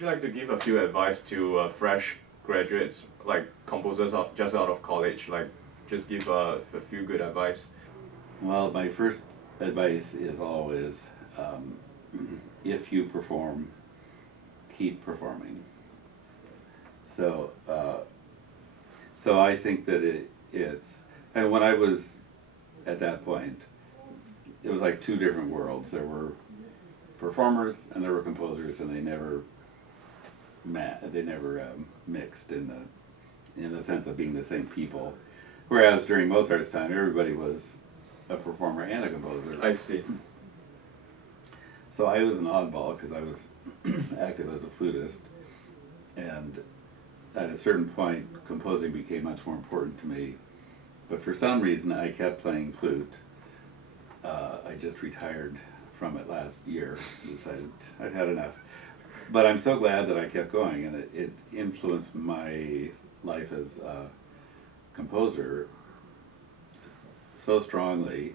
Would you like to give a few advice to fresh graduates, like composers just out of college? Like, just give a few good advice. Well, my first advice is always if you perform, keep performing. So, so I think that it's, and when I was at that point, it was like two different worlds. There were performers and there were composers, and they never mixed in the sense of being the same people. Whereas during Mozart's time, everybody was a performer and a composer. I see. So I was an oddball because I was active as a flutist, and at a certain point, composing became much more important to me. But for some reason, I kept playing flute. I just retired from it last year. Decided I'd had enough. But I'm so glad that I kept going, and it influenced my life as a composer so strongly.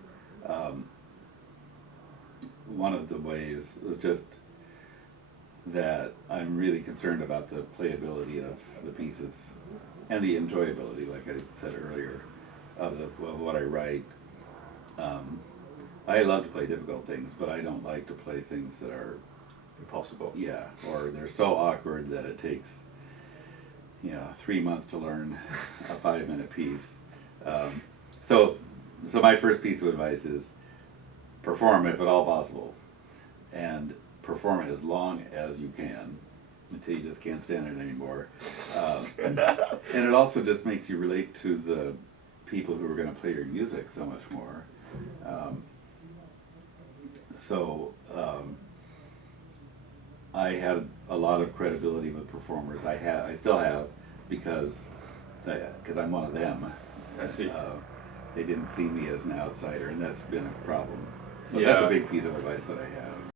One of the ways was just that I'm really concerned about the playability of the pieces and the enjoyability, like I said earlier, of what I write. I love to play difficult things, but I don't like to play things that are Impossible. yeah, or they're so awkward that it takes 3 months to learn a 5-minute piece. So my first piece of advice is perform if at all possible, and perform it as long as you can until you just can't stand it anymore. And it also just makes you relate to the people who are going to play your music so much more. I had a lot of credibility with performers. I still have, because I'm one of them. I see. They didn't see me as an outsider, and that's been a problem. So Yeah. that's a big piece of advice that I have.